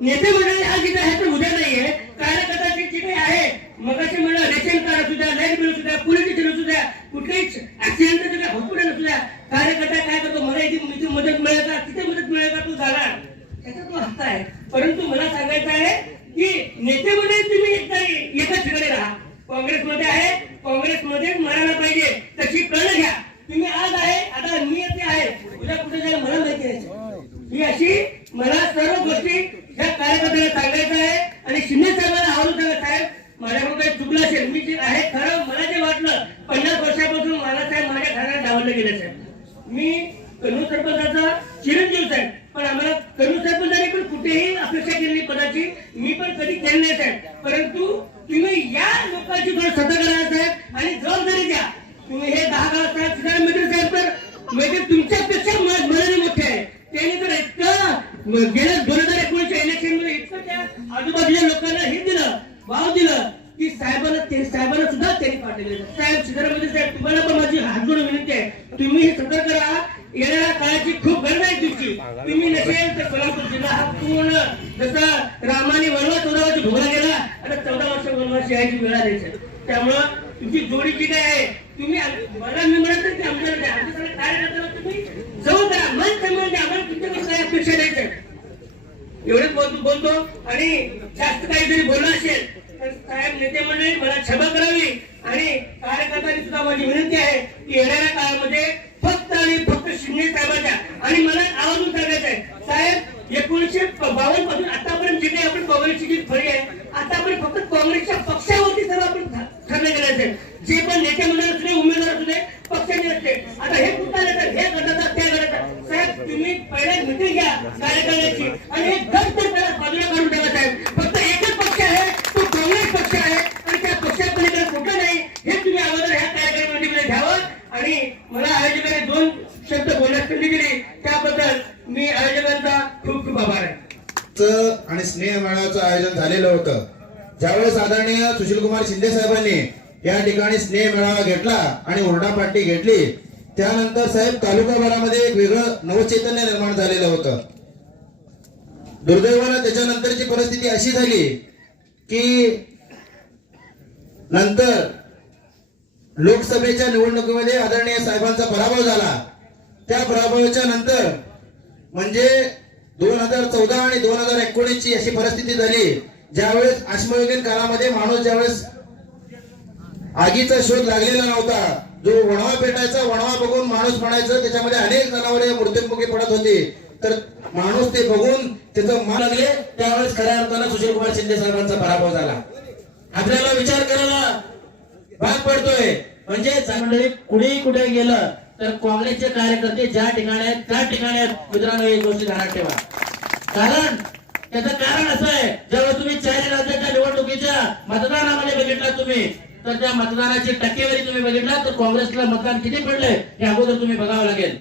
नेते मंडळी आज इथे आहे तर उद्या नाहीये कार्यकर्त्याची जी काही आहे मगाशी म्हणलं रेशन कार्ड असू द्या लाइट बिल असू द्या पोलीस स्टेशन असू द्या कुठल्याही ऍक्सिडेंट काही हॉस्पिटल असू द्या कार्यकर्ता काय करतो मला इथे मदत मिळेल का तिथे मदत मिळेल का तू जाणार त्याचा तो हक्क आहे. परंतु मला सांगायचं आहे की नेते मंडळी तुम्ही एकदा एकाच ठिकाणी राहा. काँग्रेसमध्ये आहे काँग्रेसमध्ये मरायला पाहिजे तशी कळ घ्या. तुम्ही आज आहे आता मी येथे आहे. उद्या कुठे जायला मला माहिती नाही. ही अशी मला सर्व गोष्टी या कार्यकर्त्याला सांगायचं आहे आणि शिंदे साहेबांना आवडून सांगा साहेब माझ्याकडून काही चुकलं असेल मी जे आहे खरं मला जे वाटलं. पन्नास वर्षापासून मला साहेब माझ्या घरात डावलं गेलं साहेब. मी कन्नूर सरपंचाचा चिरंजीव साहेब. पण आम्हाला कनू सरपंचाने पण कुठेही अपेक्षा केली पदाची मी पण कधी केली नाही साहेब. परंतु तुम्ही या लोकांची थोडं सतर्क राहा साहेब आणि जबाबदारी द्या तुम्ही हे दहा गाव साहेब सिद्धाराम साहेब तर म्हणजे तुमच्यापेक्षा मनाने मोठे आहे. त्यांनी तर इतकं गेल्या दोन हजार एकोणीसच्या इलेक्शनमध्ये इतकं त्या आजूबाजूच्या लोकांना हे दिलं वाव दिलं. साहेबांना ते साहेबांना सुद्धा त्यांनी पाठवले साहेब सिद्धरामय्या साहेब तुम्हाला पण माझी हात जोडून विनंती आहे. तुम्ही हे सतर्क करा. येणाऱ्या काळाची खूप गरज आहे तुमची. तुम्ही नसेल तर कोल्हापूर जिल्हा हा पूर्ण जसा रामाने वनवा चौदा वर्ष भोगला गेला आता चौदा वर्ष वनवास यायची वेळा आली त्यामुळं तुमची जोडी जी काय आहे तुम्ही मला मी म्हणत नाही की आमच्याकडे द्या. आमच्या सगळ्या तुम्ही जाऊ करा. मन सन्मान द्या आम्हाला तुमच्याकडे काय अपेक्षा द्यायचं साहेब. एवढंच बोलतो बोलतो आणि जास्त काही जरी बोलणं असेल साहेब नेते मंडळी मला क्षमा करावी. आणि कार्यकर्त्यांनी सुद्धा माझी विनंती आहे की येणाऱ्या काळामध्ये फक्त आणि फक्त शिंदे साहेबांच्या आणि मला आवाजून सांगायचं आहे. साहेब एकोणीशे बावन्नपासून आतापर्यंत जे काही आपण काँग्रेसची जी फळी आहे आता आपण फक्त काँग्रेसच्या पक्षावरती सर्व आपण ठरले गेले असेल. जे पण नेते मंडळ असू दे उमेदवार असू दे पक्षाने असते. आता हे कुठं येतात हे गटाचा त्या गटाचा. साहेब तुम्ही पहिल्या मिटिंग घ्या कार्यकर्त्याची. आणि हे गट तर करा बाजूला काढून टाका साहेब फक्त एकच पक्ष आहे तो काँग्रेस पक्ष आहे आणि त्या पक्षापलीकडे कुठं नाही हे तुम्ही अगोदर ह्या कार्यक्रमामध्ये घ्यावं आणि मला आयोजकाने दोन शब्द बोलण्यास संधी दिली त्याबद्दल मी आयोजकांचा खूप खूप आभार आहे चं आणि स्नेह मेळाव्याचं आयोजन झालेलं होतं. ज्यावेळेस आदरणीय सुशील कुमार शिंदे साहेबांनी या ठिकाणी स्नेह मेळावा घेतला आणि हुरडा पार्टी घेतली त्यानंतर साहेब तालुकाभरामध्ये एक वेगळं नवचैतन्य निर्माण झालेलं होतं. दुर्दैवानं त्याच्यानंतरची परिस्थिती अशी झाली की नंतर लोकसभेच्या निवडणुकीमध्ये आदरणीय साहेबांचा पराभव झाला. त्या पराभवाच्या नंतर म्हणजे दोन हजार चौदा आणि दोन हजार एकोणीस ची अशी परिस्थिती झाली. ज्यावेळेस अश्मयुगीन काळामध्ये माणूस ज्यावेळेस आगीचा शोध लागलेला नव्हता जो वणवा पेटायचा वणवा बघून माणूस म्हणायचं त्याच्यामध्ये अनेक जनावरे मृत्युमुखी पडत होती. तर माणूस ते बघून त्याचं मान लागले. त्यावेळेस खऱ्या अर्थानं सुशील कुमार शिंदे साहेबांचा पराभव झाला. आपल्याला विचार करायला भाग पडतोय. म्हणजे चांगले कुठेही कुठे गेलं तर काँग्रेसचे कार्यकर्ते ज्या ठिकाणी आहेत त्या ठिकाणी आहेत. मित्रांनो एक गोष्ट ध्यानात ठेवा. कारण त्याचं कारण असं आहे जेव्हा तुम्ही चारही राज्याच्या निवडणुकीच्या मतदानामध्ये बघितला तुम्ही तर त्या मतदानाची टक्केवारी तुम्ही बघितला तर काँग्रेसला मतदान किती पडलंय हे अगोदर तुम्ही बघावं लागेल.